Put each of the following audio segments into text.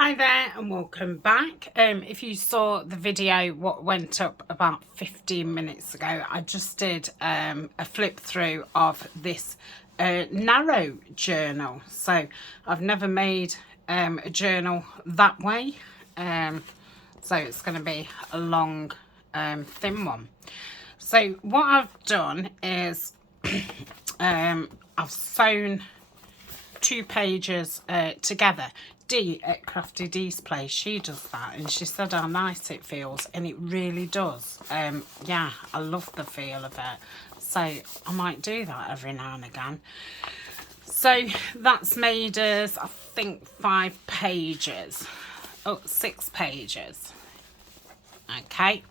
Hi there and welcome back. If you saw the video what went up about 15 minutes ago, I just did a flip through of this narrow journal. So I've never made a journal that way, so it's going to be a long thin one. So what I've done is I've sewn 2 pages together. Dee at Crafty Dee's place, she does that, and she said how nice it feels, and it really does. Yeah, I love the feel of it, so I might do that every now and again. So that's made us, I think, 5 pages. Oh, 6 pages. Okay,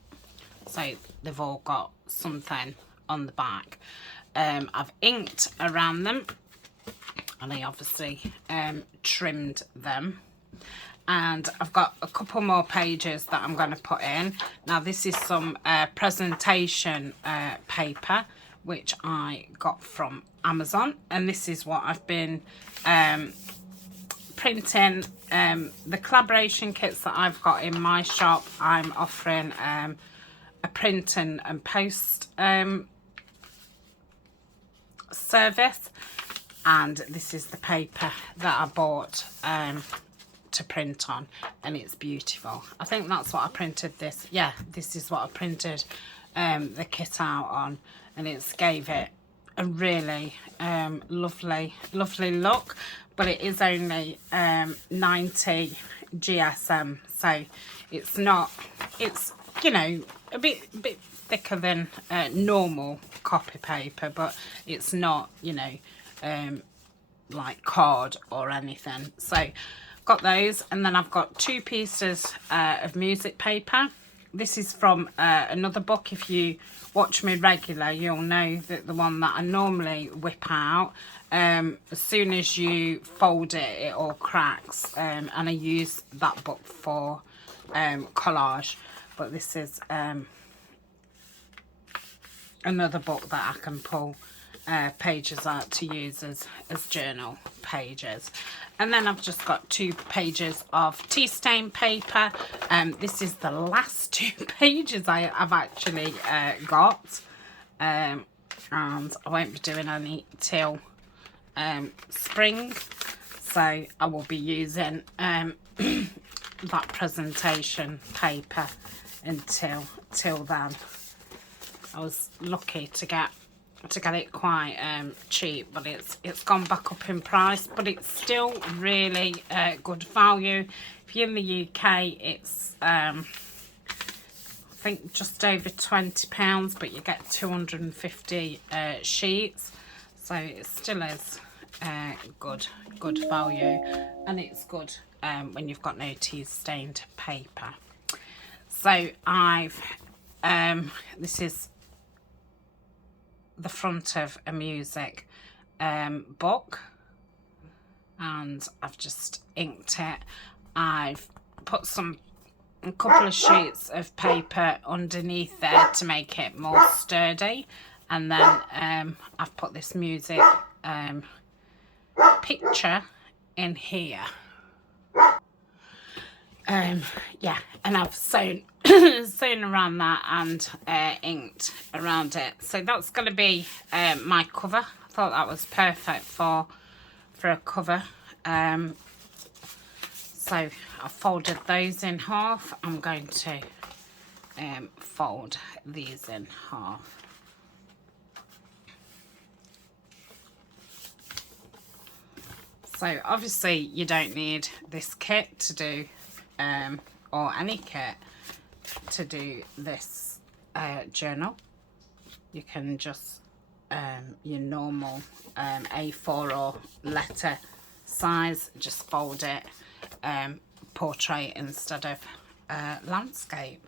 so they've all got something on the back. I've inked around them, and I obviously trimmed them, and I've got a couple more pages that I'm going to put in. Now this is some presentation paper which I got from Amazon, and this is what I've been printing. The collaboration kits that I've got in my shop, I'm offering a print and post service. And this is the paper that I bought to print on, and it's beautiful. I think that's what I printed this. Yeah, this is what I printed the kit out on, and it's gave it a really lovely look. But it is only 90 GSM, so it's not. It's, you know, a bit thicker than normal copy paper, but it's not, you know, like card or anything. So got those, and then I've got 2 pieces of music paper. This is from another book. If you watch me regular, you'll know that the one that I normally whip out, as soon as you fold it, it all cracks, and I use that book for collage. But this is another book that I can pull pages out to use as journal pages. And then I've just got 2 pages of tea stain paper. This is the last 2 pages I've actually got, and I won't be doing any till spring, so I will be using that presentation paper till then. I was lucky to get it quite cheap, but it's gone back up in price, but it's still really good value. If you're in the UK, it's I think just over £20, but you get 250 sheets, so it still is good value, and it's good when you've got no tea stained paper. So I've this is the front of a music book, and I've just inked it. I've put a couple of sheets of paper underneath there to make it more sturdy, and then I've put this music picture in here. Yeah, and I've sewn around that and inked around it. So that's going to be my cover. I thought that was perfect for a cover. So I folded those in half. I'm going to fold these in half. So obviously you don't need this kit to do or any kit to do this journal. You can just your normal A4 or letter size, just fold it portrait instead of landscape.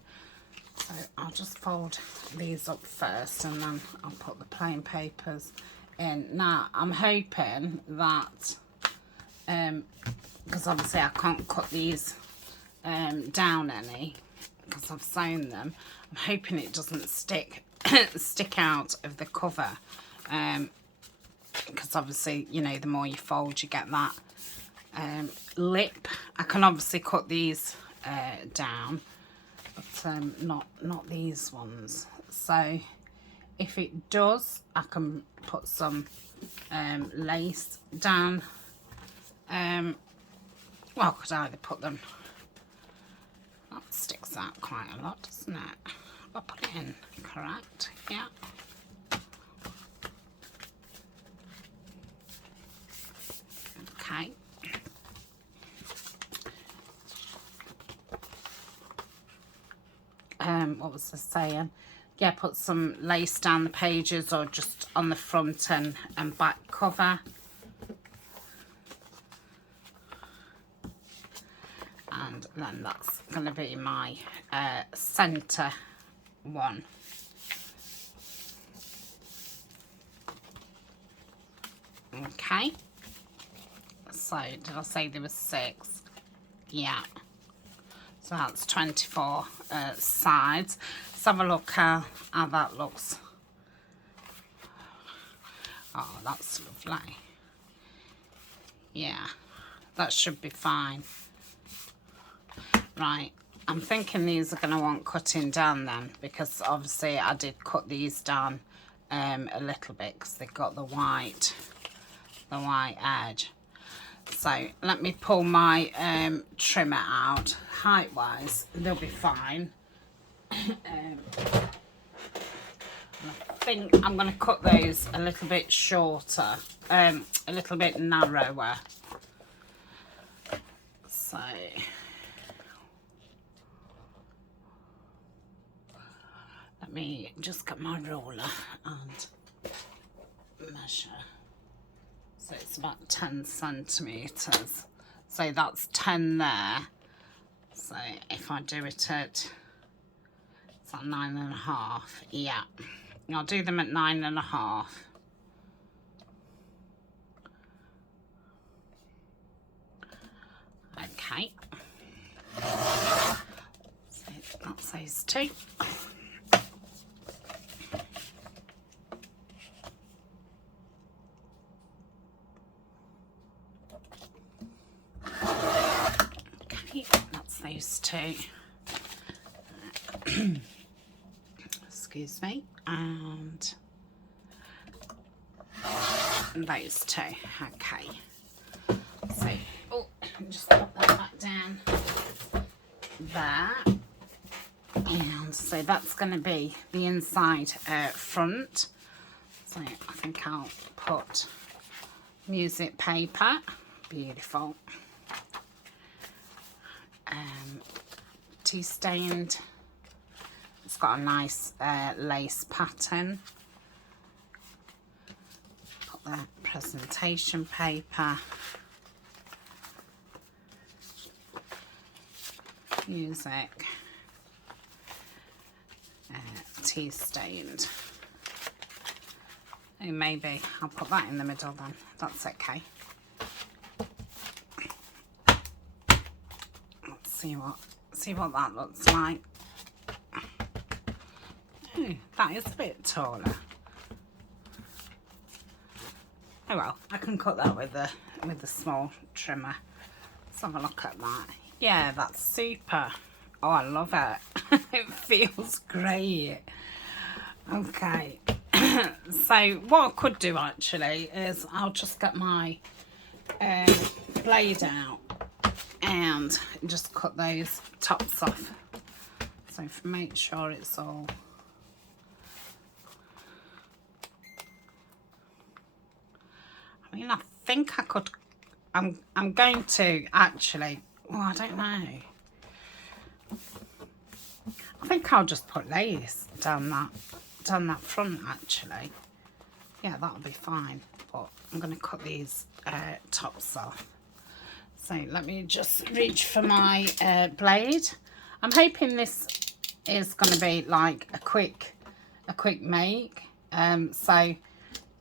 So I'll just fold these up first, and then I'll put the plain papers in. Now I'm hoping that because obviously I can't cut these down any because I've sewn them, I'm hoping it doesn't stick out of the cover, because obviously, you know, the more you fold, you get that lip I can obviously cut these down, but not these ones. So if it does, I can put some lace down. Well, I could either put them, that sticks out quite a lot, doesn't it? I'll put it in correct, yeah. Okay. What was I saying? Yeah, put some lace down the pages or just on the front and back cover. And then that's going to be my centre one. Okay. So, did I say there was 6? Yeah. So that's 24 sides. Let's have a look how that looks. Oh, that's lovely. Yeah, that should be fine. Right, I'm thinking these are going to want cutting down then, because obviously I did cut these down a little bit because they've got the white edge. So let me pull my trimmer out. Height wise, they'll be fine. I think I'm going to cut those a little bit shorter, a little bit narrower. So let me just get my ruler and measure. So it's about 10 centimetres. So that's 10 there. So if I do it at, it's at 9.5. Yeah. I'll do them at 9.5. Okay. So that's those two. Those two. Excuse me. And those two. Okay. So, oh, just put that back down there. And so that's going to be the inside front. So I think I'll put music paper. Beautiful. Tea stained. It's got a nice lace pattern. Put the presentation paper. Music. Tea stained. Oh, maybe I'll put that in the middle then. That's okay. Let's see what that looks like. Oh, that is a bit taller. Oh well, I can cut that with a small trimmer. Let's have a look at that. Yeah, that's super. Oh, I love it. It feels great. Okay. So what I could do actually is I'll just get my blade out and just cut those tops off. So make sure it's all. I mean, I think I could. I'm going to actually. Well, I don't know. I think I'll just put lace down that front actually. Yeah, that'll be fine. But I'm going to cut these tops off. So let me just reach for my blade. I'm hoping this is going to be like a quick make. So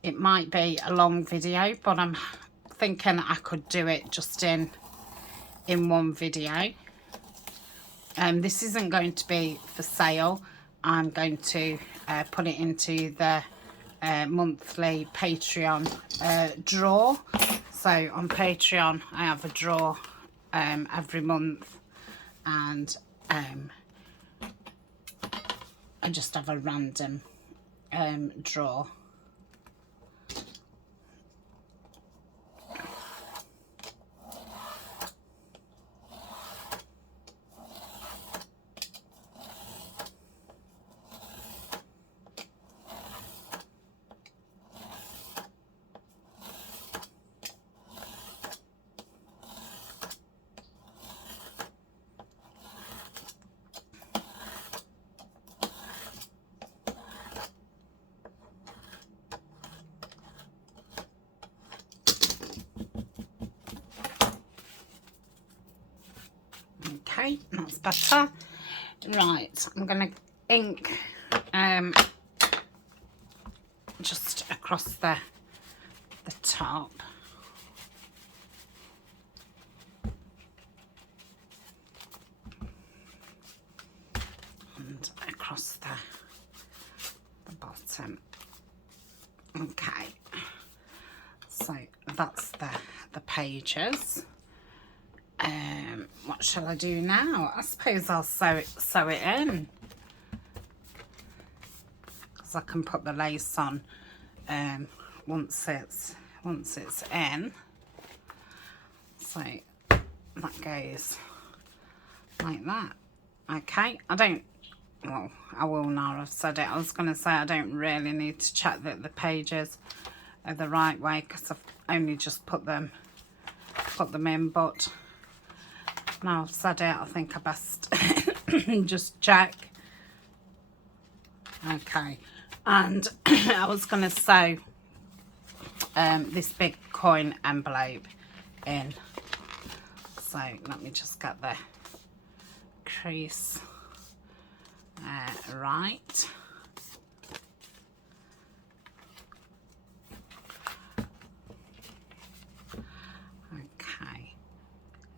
it might be a long video, but I'm thinking I could do it just in one video. This isn't going to be for sale. I'm going to put it into the monthly Patreon draw. So on Patreon I have a draw every month, and I just have a random drawer. Okay, that's better. Right, I'm going to ink just across the top. And across the bottom. Okay, so that's the pages. What shall I do now? I suppose I'll sew it in, because I can put the lace on once it's in. So that goes like that. Okay, well, I will now. I've said it. I was going to say I don't really need to check that the pages are the right way, because I've only just put them in, but now I've said it, I think I best just check. Okay, and I was going to sew this big coin envelope in. So let me just get the crease right. Okay,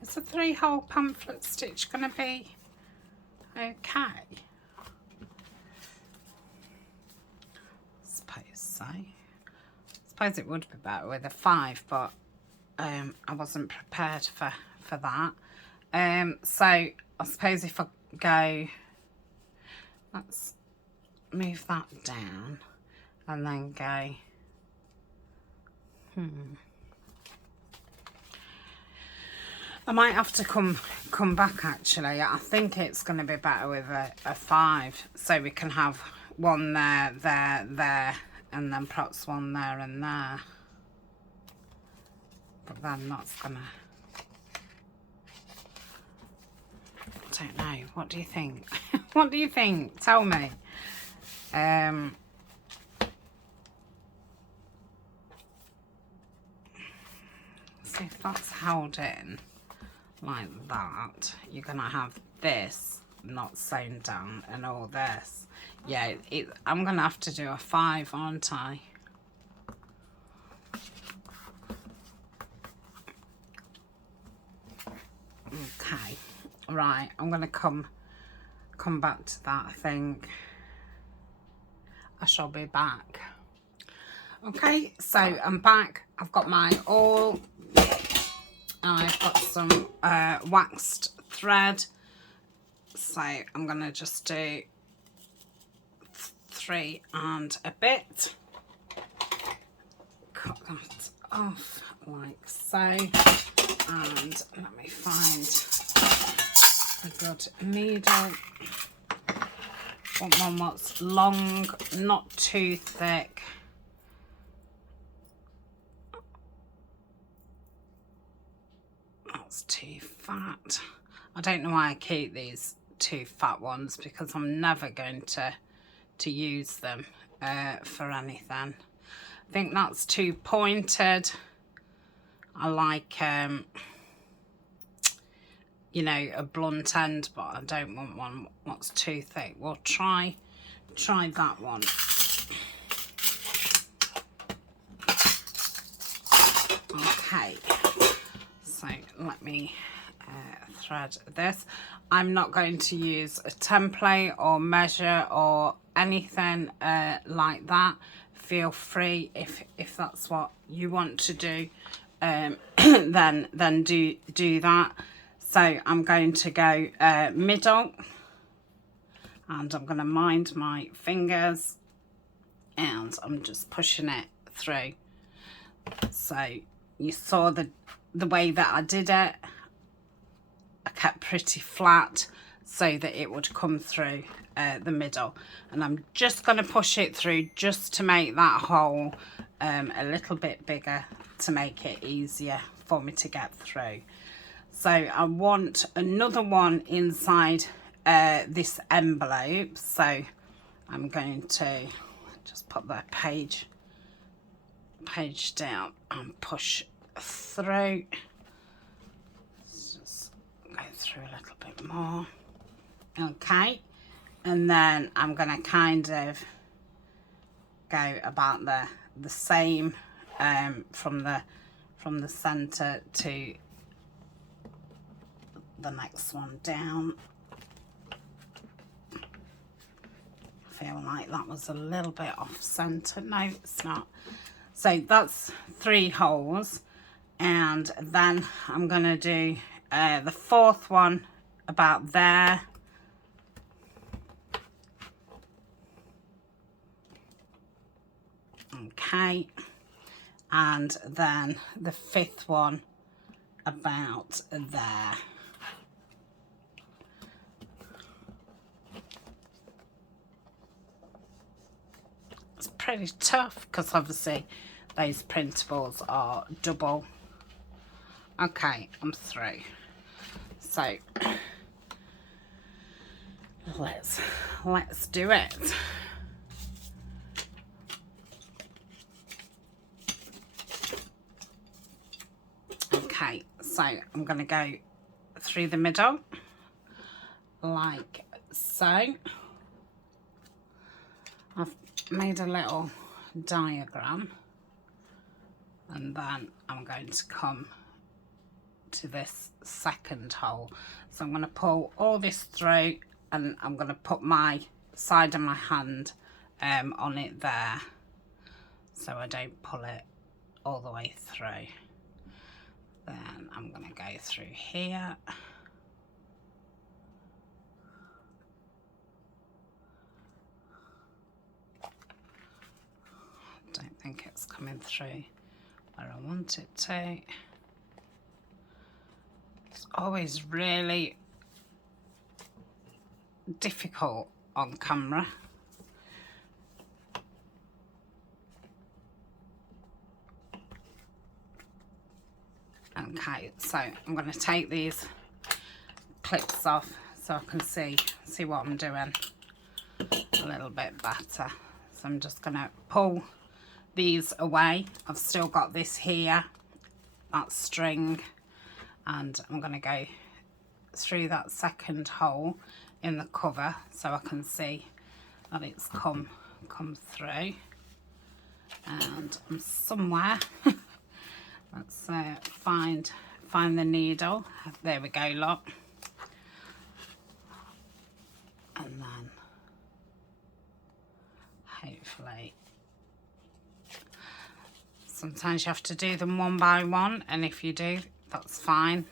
is a 3-hole pamphlet stitch going to be okay? Suppose so. Suppose it would be better with a 5, but I wasn't prepared for that. So I suppose if I go, let's move that down and then go, I might have to come back actually. I think it's going to be better with a 5, so we can have one there, and then perhaps one there and there. But then that's gonna, I don't know. What do you think? What do you think? Tell me. See if that's held in like that. You're gonna have this not sewn down and all this. Yeah, I'm gonna have to do a 5, aren't I? Okay, right, I'm gonna come back to that. I think I shall be back. Okay, so I'm back. I've got my awl. I've got some waxed thread, so I'm gonna just do 3 and a bit. Cut that off like so, and let me find a good needle. Want one that's long, not too thick. That's too fat. I don't know why I keep these too fat ones, because I'm never going to use them for anything. I think that's too pointed. I like you know, a blunt end, but I don't want one that's too thick. We'll try that one. Okay, so let me thread this. I'm not going to use a template or measure or anything like that. Feel free, if that's what you want to do, then do that. So I'm going to go middle, and I'm going to mind my fingers, and I'm just pushing it through. So you saw the way that I did it. I kept pretty flat so that it would come through the middle, and I'm just going to push it through just to make that hole a little bit bigger, to make it easier for me to get through. So I want another one inside this envelope, so I'm going to just put that page down and push through. Let's just go through a little bit more. Okay, and then I'm going to kind of go about the same from the center to the next one down. I feel like that was a little bit off center. No, it's not. So that's 3 holes, and then I'm going to do the 4th one about there. Okay, and then the 5th one about there. It's pretty tough because obviously those printables are double. Okay, I'm through. So let's do it. Okay, so I'm going to go through the middle like so. I've made a little diagram, and then I'm going to come to this 2nd hole. So I'm going to pull all this through, and I'm going to put my side of my hand on it there, so I don't pull it all the way through. Then I'm going to go through here. Don't think it's coming through where I want it to. It's always really difficult on camera. Okay, so I'm going to take these clips off so I can see what I'm doing a little bit better. So I'm just going to pull these away. I've still got this here, that string, and I'm going to go through that 2nd hole in the cover so I can see that it's come through. And I'm somewhere. Let's find the needle. There we go, look. And then hopefully, sometimes you have to do them one by one, and if you do, that's fine.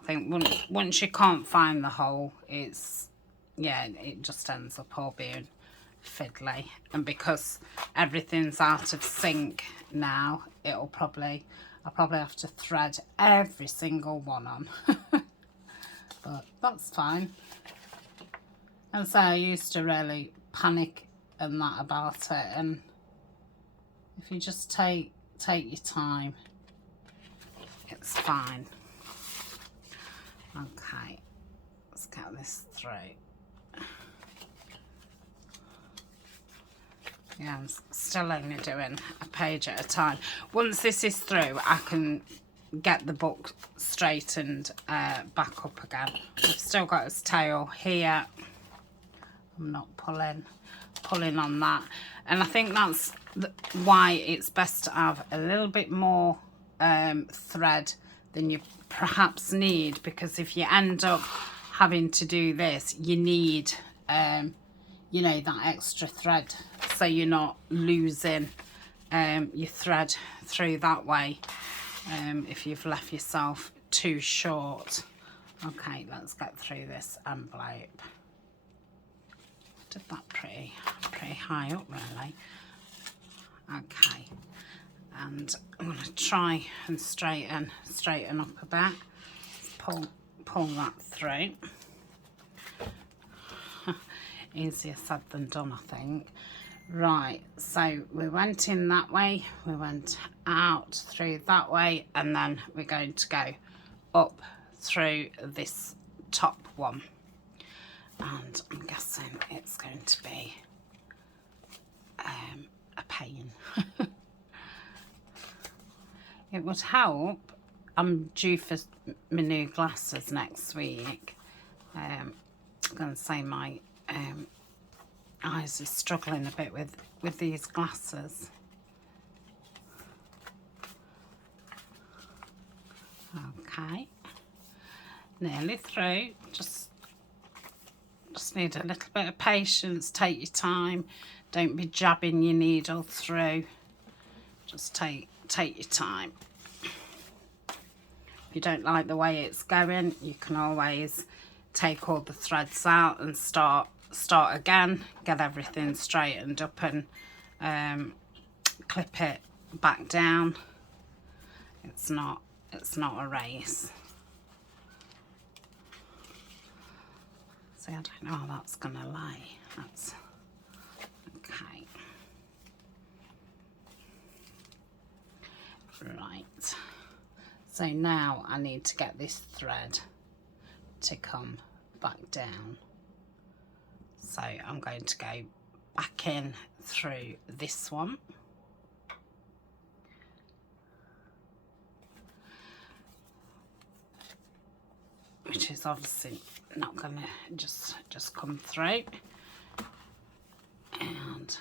I think once you can't find the hole, it's, yeah, it just ends up all being fiddly. And because everything's out of sync now, I'll probably have to thread every single one on. But that's fine. And so I used to really panic and that about it, and if you just take your time, it's fine. Okay, let's get this through. Yeah, I'm still only doing a page at a time. Once this is through, I can get the book straightened back up again. I've still got its tail here. I'm not pulling on that. And I think that's why it's best to have a little bit more thread than you perhaps need, because if you end up having to do this, you need you know, that extra thread, so you're not losing your thread through that way if you've left yourself too short. Okay, let's get through this envelope. Did that pretty high up, really. Okay, and I'm going to try and straighten up a bit. Pull that through. Easier said than done, I think. Right, so we went in that way, we went out through that way, and then we're going to go up through this top one. And I'm guessing it's going to be a pain. It would help. I'm due for my new glasses next week. I'm going to say my eyes are struggling a bit with these glasses. Okay, nearly through. Just need a little bit of patience. Take your time. Don't be jabbing your needle through. Just take your time. If you don't like the way it's going, you can always take all the threads out and start again. Get everything straightened up and clip it back down. It's not a race. See, I don't know how that's gonna lay. That's okay. Right. So now I need to get this thread to come back down. So I'm going to go back in through this one. Which is obviously not gonna just come through. And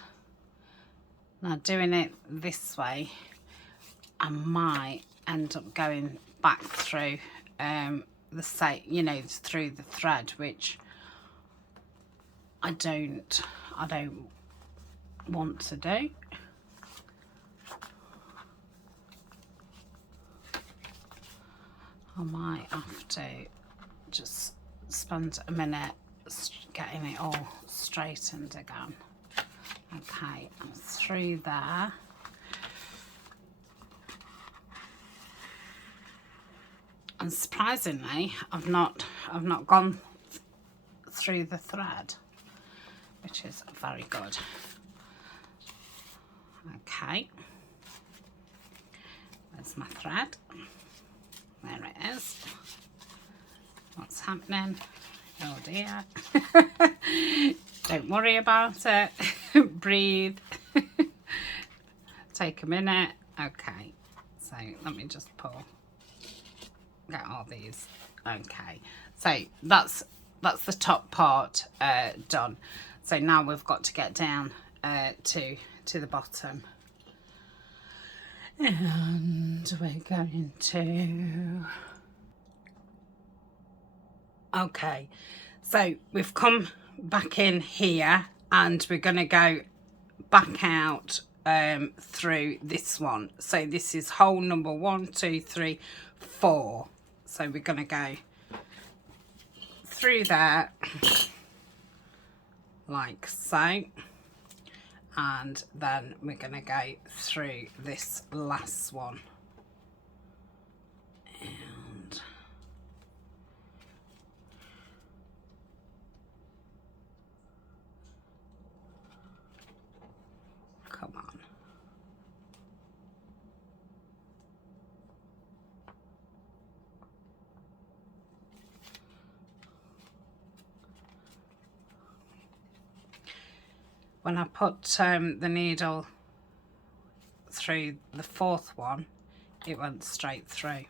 now doing it this way, I might end up going back through the same, you know, through the thread, which I don't want to do. I might have to just spend a minute getting it all straightened again. Okay, I'm through there. And surprisingly, I've not gone through the thread, which is very good. Okay, there's my thread. There it is. What's happening? Oh dear. Don't worry about it. Breathe. Take a minute. Okay, so let me just get all these. Okay, so that's the top part done. So now we've got to get down to the bottom, and we're going to. Okay, so we've come back in here, and we're going to go back out through this one. So this is hole number 1, 2, 3, 4. So we're going to go through there like so, and then we're going to go through this last one. And come on. When I put the needle through the 4th one, it went straight through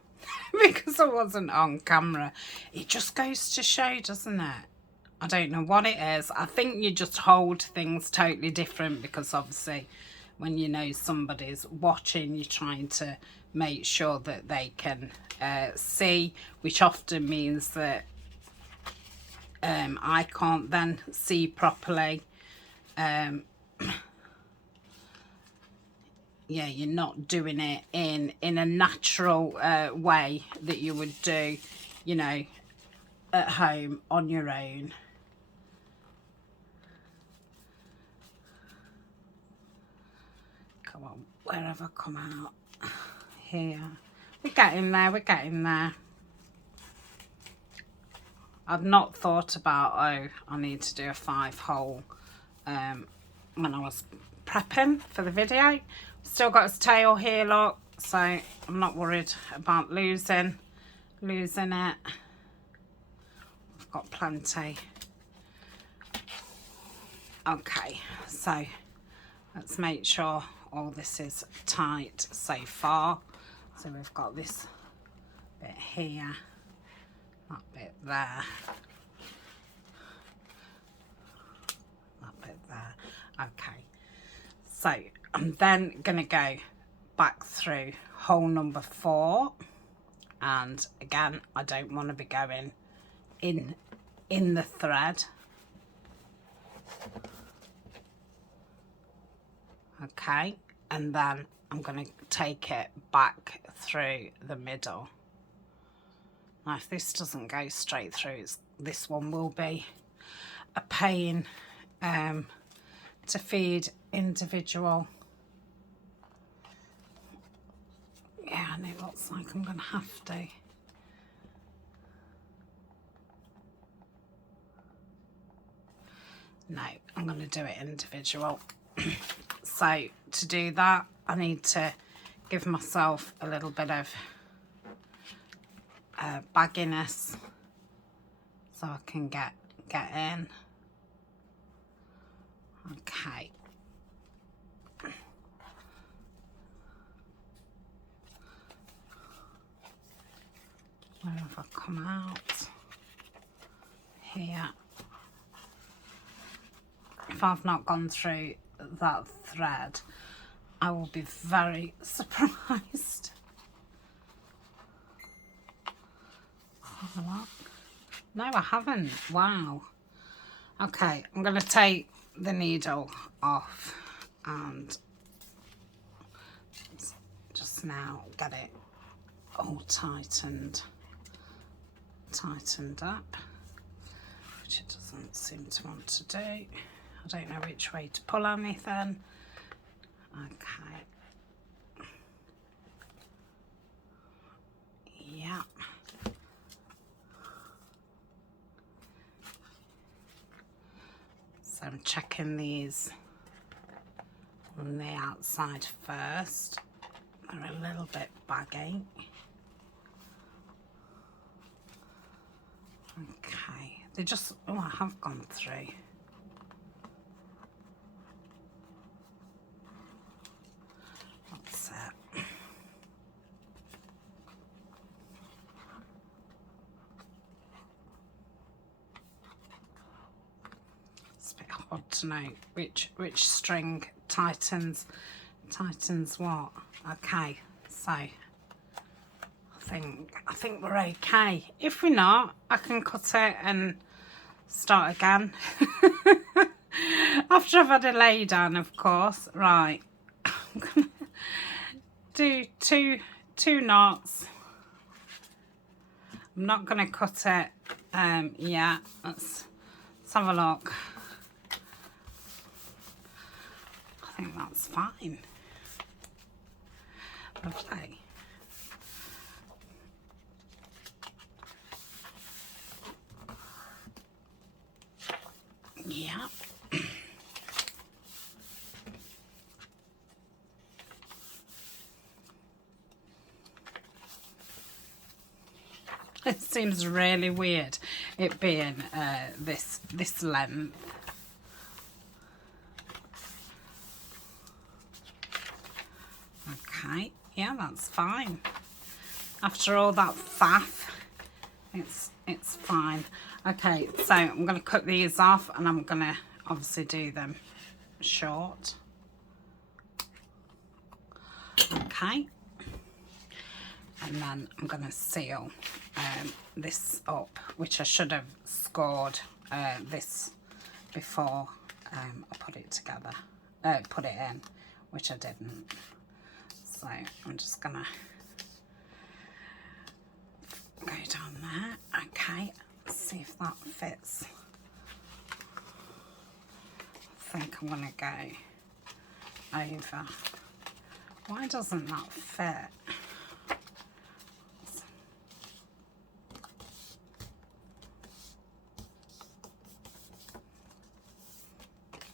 because I wasn't on camera. It just goes to show, doesn't it? I don't know what it is. I think you just hold things totally different, because obviously when you know somebody's watching, you're trying to make sure that they can see, which often means that I can't then see properly. yeah, you're not doing it in a natural way that you would do, you know, at home on your own. Come on, where have I come out? Here. We're getting there, we're getting there. I've not thought about, oh, I need to do a 5-hole when I was prepping for the video. Still got his tail here, look, so I'm not worried about losing it. I've got plenty. Okay, so let's make sure all this is tight so far. So we've got this bit here, that bit there, that bit there. Okay, so I'm then gonna go back through hole number 4, and again, I don't want to be going in the thread. Okay, and then I'm going to take it back through the middle. Now if this doesn't go straight through, this one will be a pain to feed individual. Yeah, and it looks like I'm going to have to. No, I'm going to do it individual. So to do that, I need to give myself a little bit of bagginess so I can get in. Okay. Where have I come out? Here. If I've not gone through that thread, I will be very surprised. Have a look. No, I haven't. Wow. Okay, I'm going to take the needle off and just now get it all tightened up, which it doesn't seem to want to do. I don't know which way to pull anything. Okay. Yeah. So I'm checking these on the outside first. They're a little bit baggy. Okay, they just, oh, I have gone through. That's it. It's a bit hard to know which string tightens what. Okay, so I think we're okay. If we're not, I can cut it and start again. After I've had a lay down, of course. Right, I'm gonna do two knots. I'm not gonna cut it yet. Let's have a look. I think that's fine. Lovely. Yeah. It seems really weird, it being this length. Okay, yeah, that's fine. After all that faff, it's fine. Okay, so I'm going to cut these off and I'm going to obviously do them short. Okay. And then I'm going to seal this up, which I should have scored this before I put it together, put it in, which I didn't. So I'm just gonna go down there. Okay, let's see if that fits. I think I'm gonna go over. Why doesn't that fit?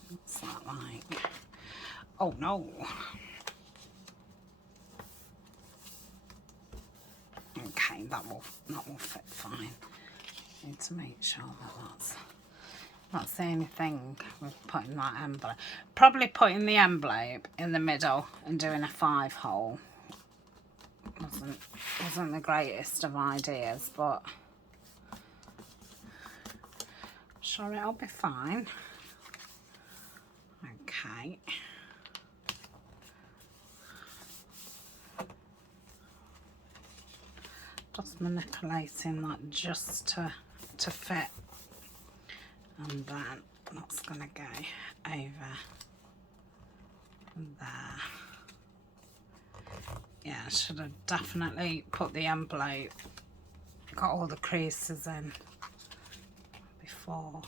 What's that like? Oh no. Okay, that will fit fine. Need to make sure that that's the only thing with putting that envelope. Probably putting the envelope in the middle and doing a 5-hole wasn't the greatest of ideas, but I'm sure it'll be fine. Okay. Just manipulating that just to fit. And then that's going to go over there. Yeah, I should have definitely put the envelope, got all the creases in before.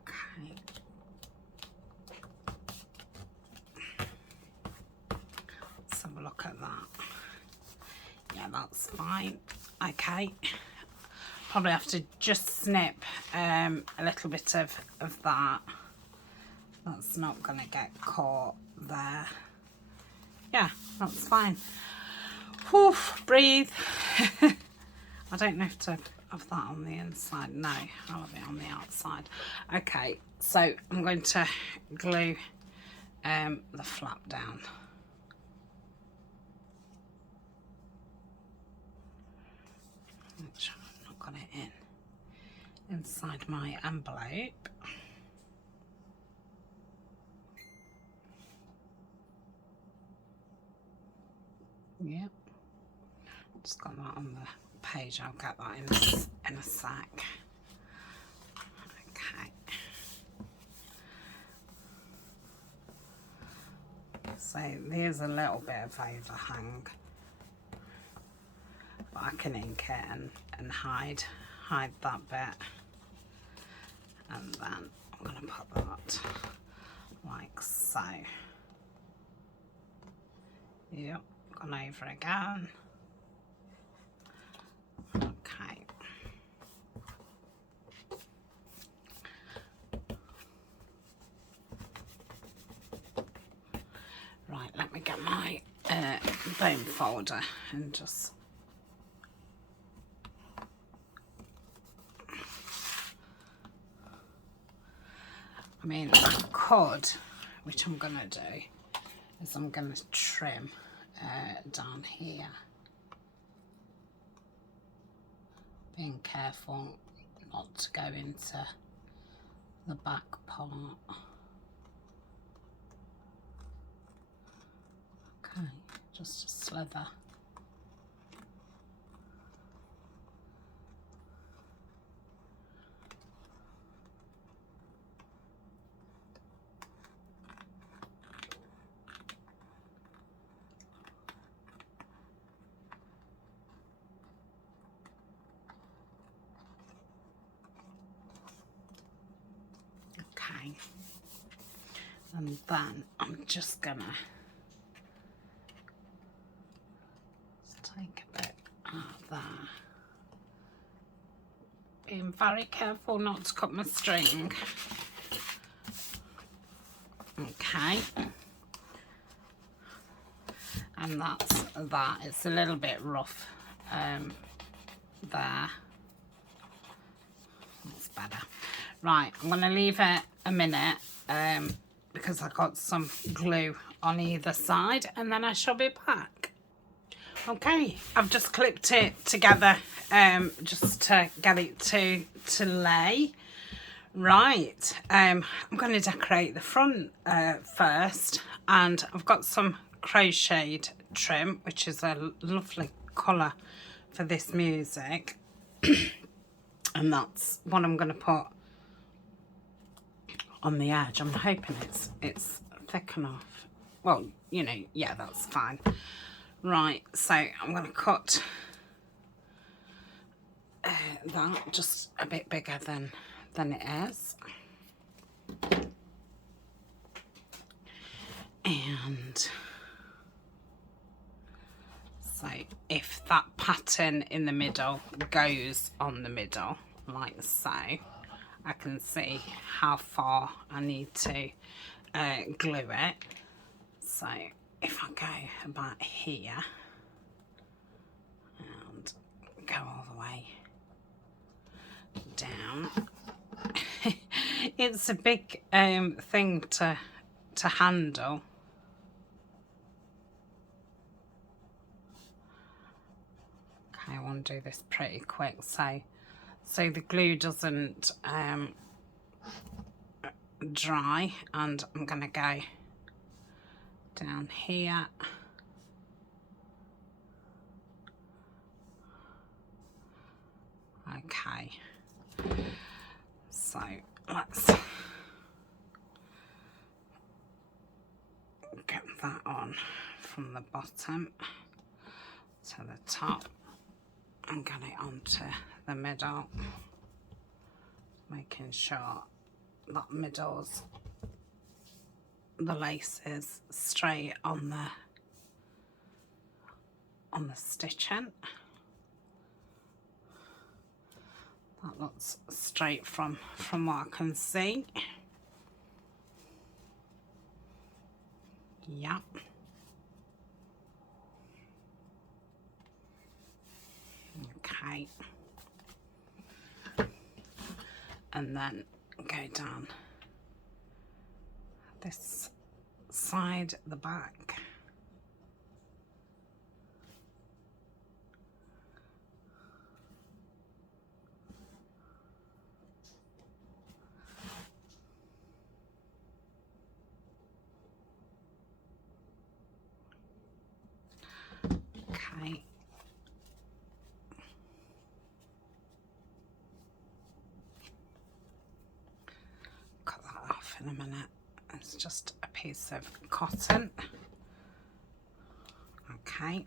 Okay. Let's have a look at that. Yeah, that's fine. Okay, probably have to just snip a little bit of that. That's not going to get caught there. Yeah, that's fine. Whew, breathe. I don't know if to have that on the inside. No, I'll have it on the outside. Okay, so I'm going to glue the flap down. Make sure I've not got it inside my envelope. Yep, just got that on the page. I'll get that in a sec. Okay. So there's a little bit of overhang, but I can ink it and hide that bit. And then I'm going to put that like so. Yep, gone over again. Okay. Right, let me get my bone folder and just I mean, I could, which I'm going to do, is I'm going to trim down here. Being careful not to go into the back part. Okay, just a slither. Okay, and then I'm just gonna take a bit out of there. Being very careful not to cut my string. Okay, and that's that. It's a little bit rough there. That's better. Right, I'm going to leave it a minute because I got some glue on either side, and then I shall be back. Okay, I've just clipped it together just to get it to lay. Right, I'm going to decorate the front first, and I've got some crocheted trim, which is a lovely colour for this music. And that's what I'm going to put on the edge. I'm hoping it's thick enough. Well, you know, yeah, that's fine. Right, so I'm going to cut that just a bit bigger than it is. And so if that pattern in the middle goes on the middle, like so, I can see how far I need to glue it. So if I go about here and go all the way down, it's a big thing to handle. Okay, I want to do this pretty quick so the glue doesn't dry, and I'm going to go down here. Okay, so let's get that on from the bottom to the top and get it onto the middle, making sure that middle's, the lace is straight on the stitching. That looks straight from what I can see. Yep. Okay. And then go down this side, the back. Okay. Cut that off in a minute. It's just a piece of cotton. Okay.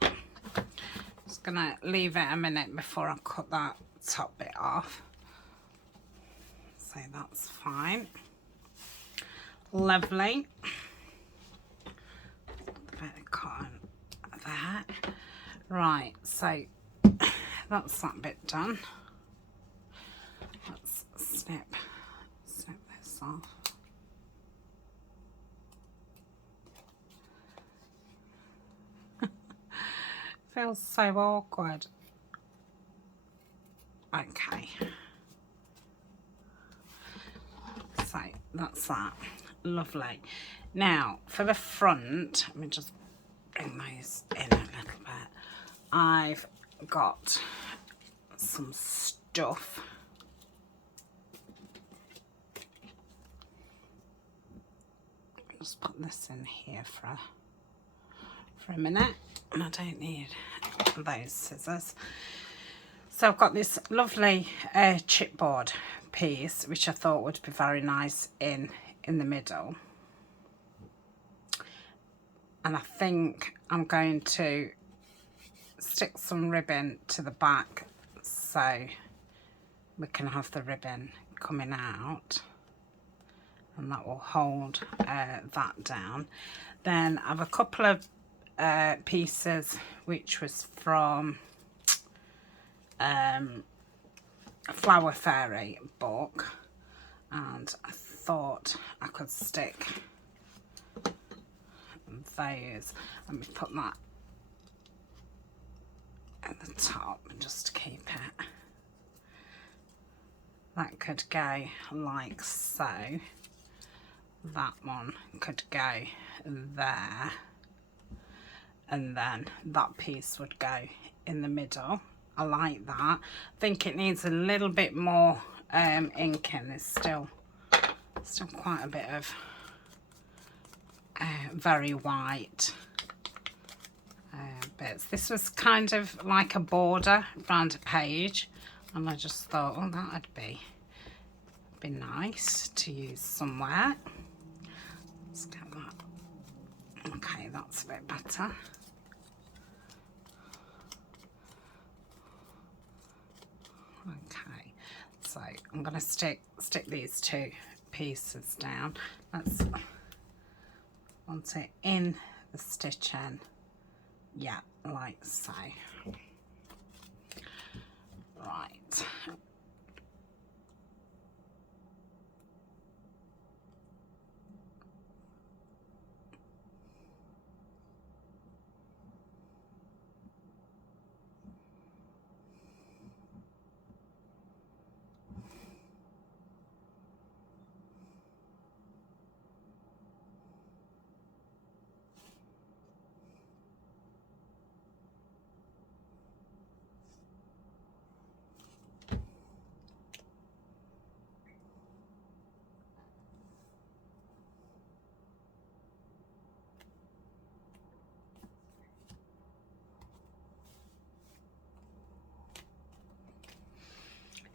Just gonna leave it a minute before I cut that top bit off. So that's fine. Lovely. A bit of cotton there. Right, so that's that bit done. Let's snip this off. Feels so awkward. Okay. So that's that. Lovely. Now for the front, let me just bring those in a little bit. I've got some stuff. Just put this in here for a minute, and I don't need those scissors. So I've got this lovely chipboard piece, which I thought would be very nice in the middle. And I think I'm going to stick some ribbon to the back so we can have the ribbon coming out, and that will hold that down. Then I have a couple of pieces which was from a Flower Fairy book, and I thought I could stick those. Let me put that at the top just to keep it. That could go like so. That one could go there, and then that piece would go in the middle. I like that. I think it needs a little bit more inking. There's still quite a bit of very white bits. This was kind of like a border around a page, and I just thought, oh, that'd be be nice to use somewhere. Let's get that. Okay, that's a bit better. Okay, so I'm going to stick these two pieces down. Let's want it in the stitch in, yeah, like so. Right.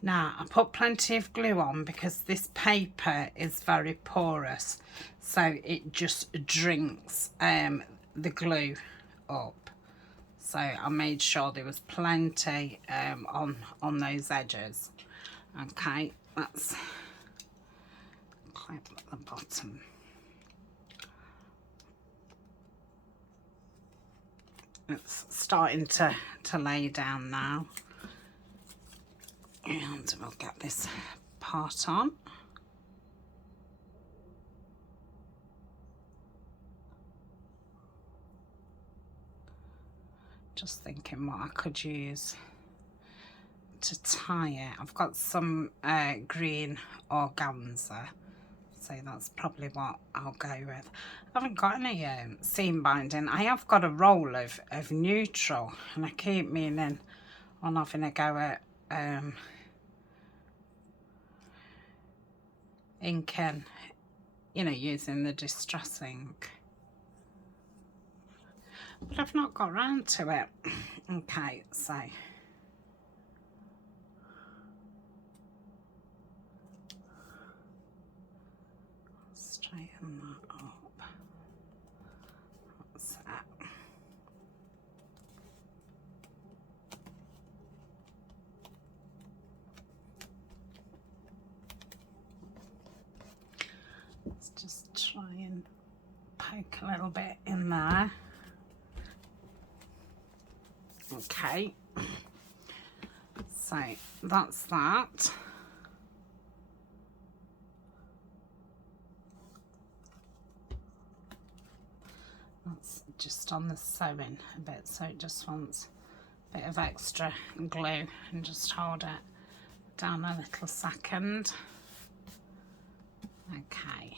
Now, I put plenty of glue on because this paper is very porous, so it just drinks the glue up. So I made sure there was plenty on those edges. Okay, let's clip at the bottom. It's starting to lay down now. And we'll get this part on. Just thinking what I could use to tie it. I've got some green organza, so that's probably what I'll go with. I haven't got any seam binding. I have got a roll of neutral, and I keep meaning on having a go at inking, you know, using the distress ink, but I've not got round to it. Okay, so straighten that up. That's it. Let's just try and poke a little bit in there. Okay, so that's that. That's just on the sewing a bit, so it just wants a bit of extra glue, and just hold it down a little second. Okay.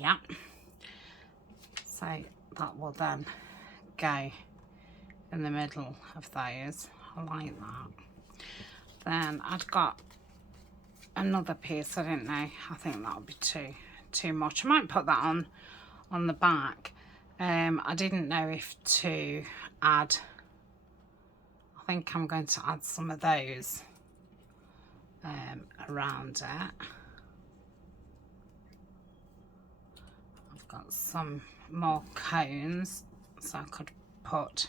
Yeah, so that will then go in the middle of those. I like that. Then I've got another piece. I didn't know, I think that'll be too much. I might put that on the back. I didn't know if to add, I think I'm going to add some of those around it. Got some more cones, so I could put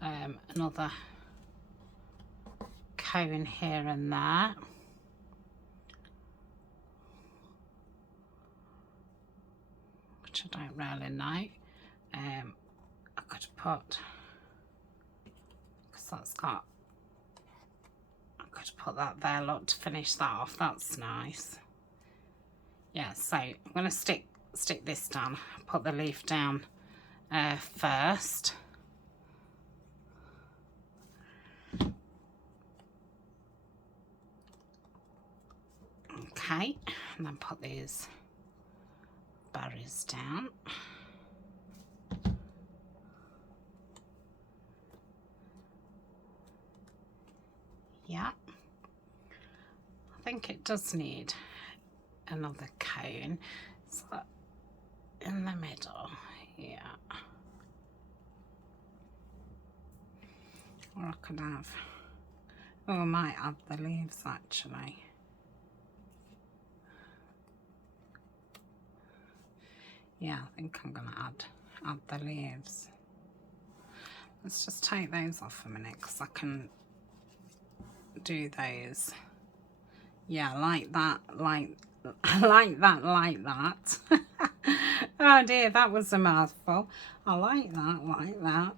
another cone here and there. Which I don't really know. I could put, because that's got, I could put that there, look, to finish that off. That's nice. Yeah, so I'm going to stick this down, put the leaf down first. Okay, and then put these berries down. Yeah, I think it does need another cone. So in the middle, here. Or I could have, oh, I might add the leaves actually. Yeah, I think I'm gonna add the leaves. Let's just take those off a minute because I can do those. Yeah, like that, like that. Oh dear, that was a mouthful. I like that.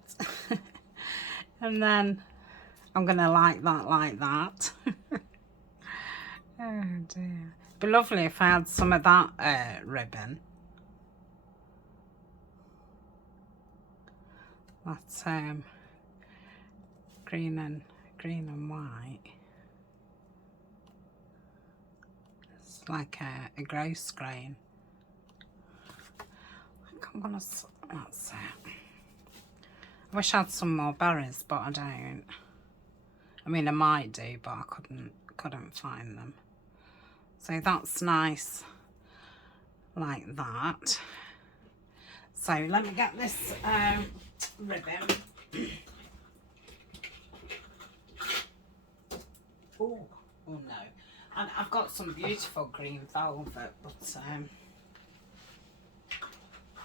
And then I'm gonna like that. Oh dear. It'd be lovely if I had some of that ribbon. That's green and white. It's like a grouse grain. I'm gonna, that's it. I wish I had some more berries, but I don't. I mean, I might do, but I couldn't find them. So that's nice, like that. So let me get this ribbon. Oh no! And I've got some beautiful green velvet, but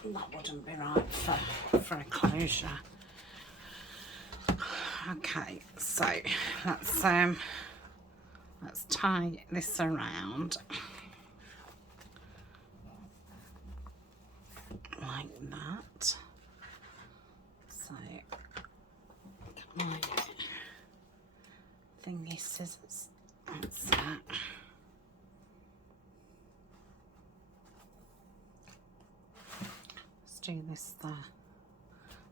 that wouldn't be right for a closure. Okay, so let's tie this around like that. So get my thingy scissors. That's that. Let's do this the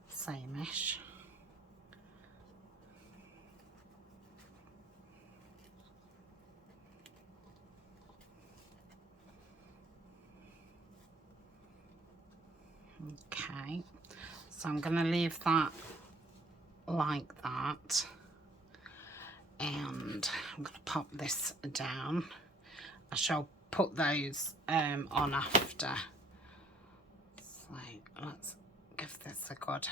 same-ish. Okay, so I'm going to leave that like that, and I'm going to pop this down. I shall put those on after. So let's give this a good,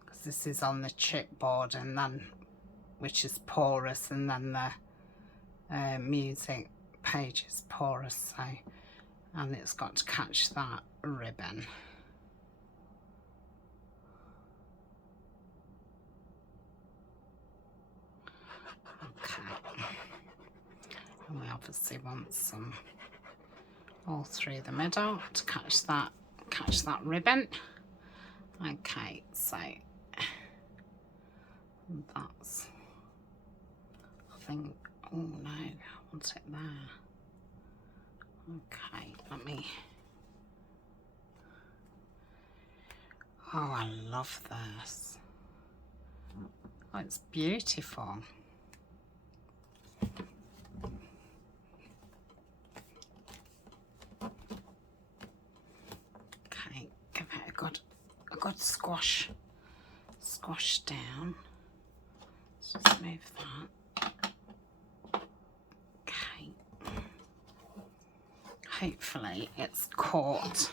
because this is on the chipboard, and then which is porous, and then the music page is porous, so, and it's got to catch that ribbon. Okay, and we obviously want some all through the middle to catch that ribbon. Okay, so that's, I think, oh no, I want it there. Okay, let me, oh, I love this. Oh, it's beautiful. Okay, give it a good squash down. Let's just move that. Okay. Hopefully it's caught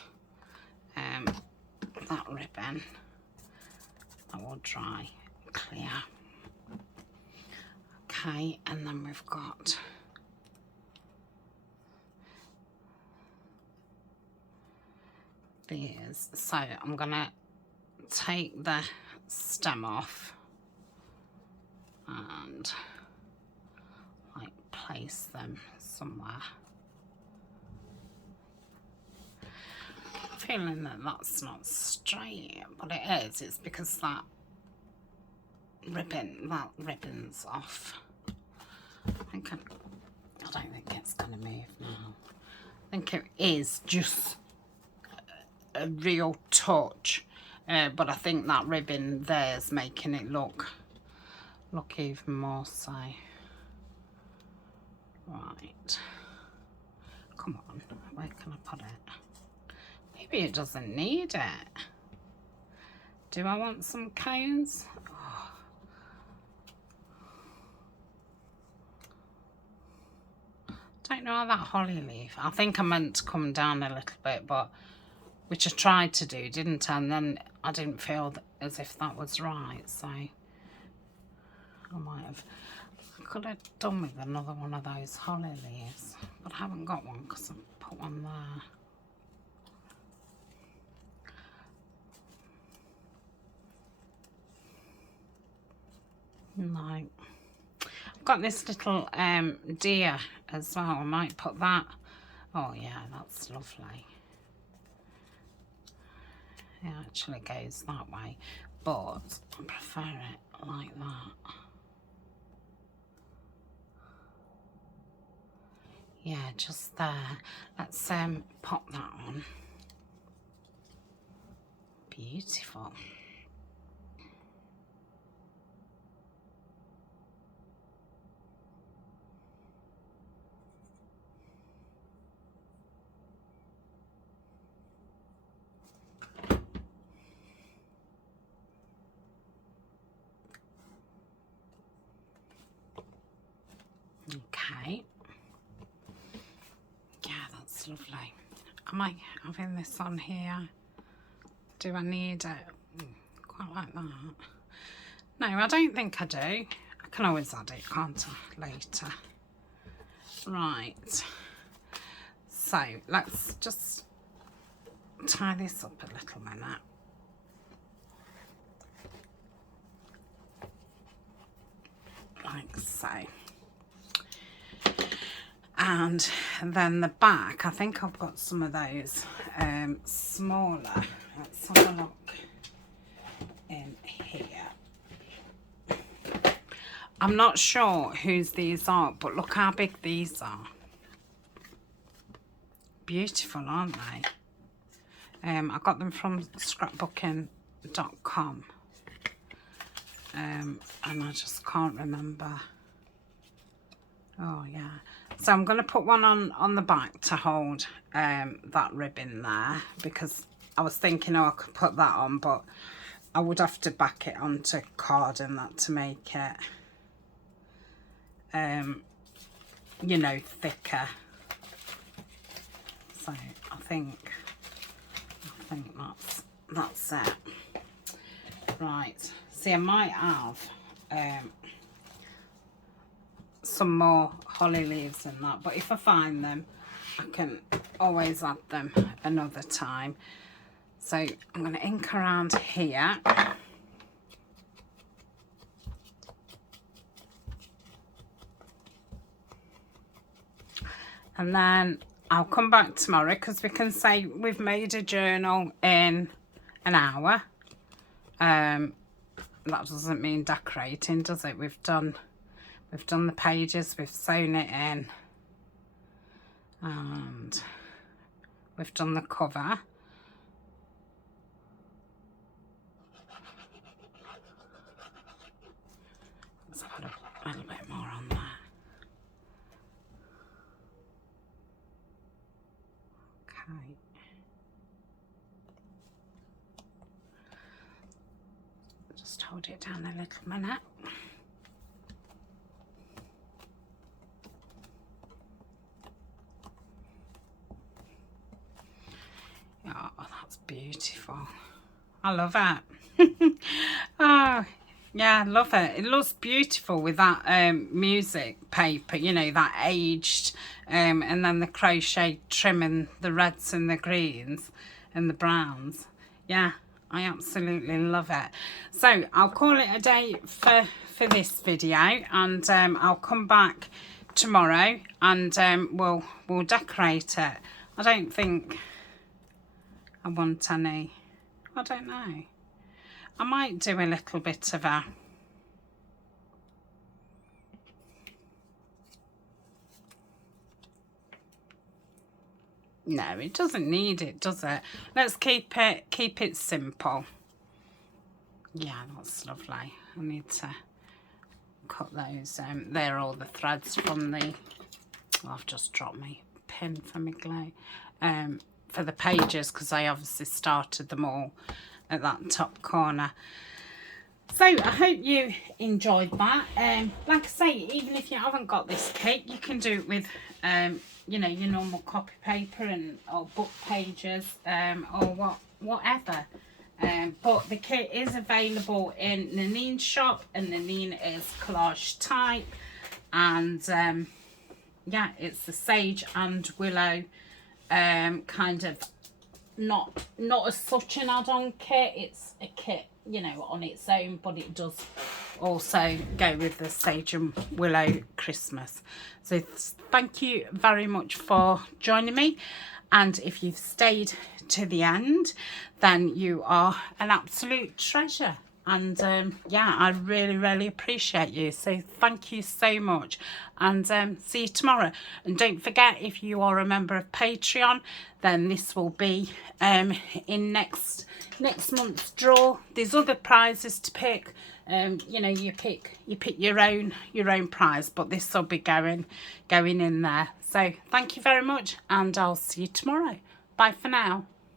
that ribbon. That will dry clear. Okay, and then we've got these. So I'm gonna take the stem off and like place them somewhere. Feeling that that's not straight, but it is. It's because that ribbon's off. I don't think it's going to move now. I think it is just a real touch, but I think that ribbon there's making it look even more so. Right, come on, where can I put it? Maybe it doesn't need it. Do I want some cones? Oh. Don't know how that holly leaf. I think I meant to come down a little bit, but which I tried to do, didn't I? And then I didn't feel as if that was right, so I could have done with another one of those holly leaves, but I haven't got one because I put one there. No. I've got this little deer as well. I might put that. Oh yeah, that's lovely. It actually goes that way, but I prefer it like that. Yeah, just there. Let's pop that on. Beautiful. Okay. Yeah, that's lovely. Am I having this on here? Do I need it? Quite like that. No, I don't think I do. I can always add it, can't I, later? Right. So, let's just tie this up a little minute. Like so. And then the back, I think I've got some of those smaller. Let's have a look in here. I'm not sure whose these are, but look how big these are. Beautiful, aren't they? I got them from scrapbooking.com. And I just can't remember. Oh yeah. So I'm going to put one on the back to hold that ribbon there, because I was thinking, oh, I could put that on, but I would have to back it onto card and that to make it, you know, thicker. So I think that's it. Right. See, I might have some more holly leaves in that, but if I find them, I can always add them another time. So I'm going to ink around here. And then I'll come back tomorrow, because we can say we've made a journal in an hour. That doesn't mean decorating, does it? We've done the pages, we've sewn it in, and we've done the cover. Let's put a little bit more on there. Okay. Just hold it down a little minute. Oh, that's beautiful. I love it. Oh, yeah, I love it. It looks beautiful with that music paper, you know, that aged, and then the crochet trimming the reds and the greens and the browns. Yeah, I absolutely love it. So I'll call it a day for this video, and I'll come back tomorrow and we'll decorate it. I don't think I want any, I don't know. I might do a little bit of a, no, it doesn't need it, does it? Let's keep it simple. Yeah, that's lovely. I need to cut those. They're all the threads from the, well, I've just dropped my pin for my glue. For the pages, because I obviously started them all at that top corner. So I hope you enjoyed that. Like I say, even if you haven't got this kit, you can do it with you know, your normal copy paper and or book pages, or whatever. But the kit is available in Nanine's shop, and Nanine is Collagetype, and yeah, it's the sage and willow, kind of not as such an add-on kit. It's a kit, you know, on its own, but it does also go with the sage and willow Christmas. So thank you very much for joining me, and if you've stayed to the end, then you are an absolute treasure. And yeah, I really appreciate you, so thank you so much, and see you tomorrow. And don't forget, if you are a member of Patreon, then this will be in next month's draw. There's other prizes to pick. You know, you pick your own prize, but this will be going in there. So thank you very much, and I'll see you tomorrow. Bye for now.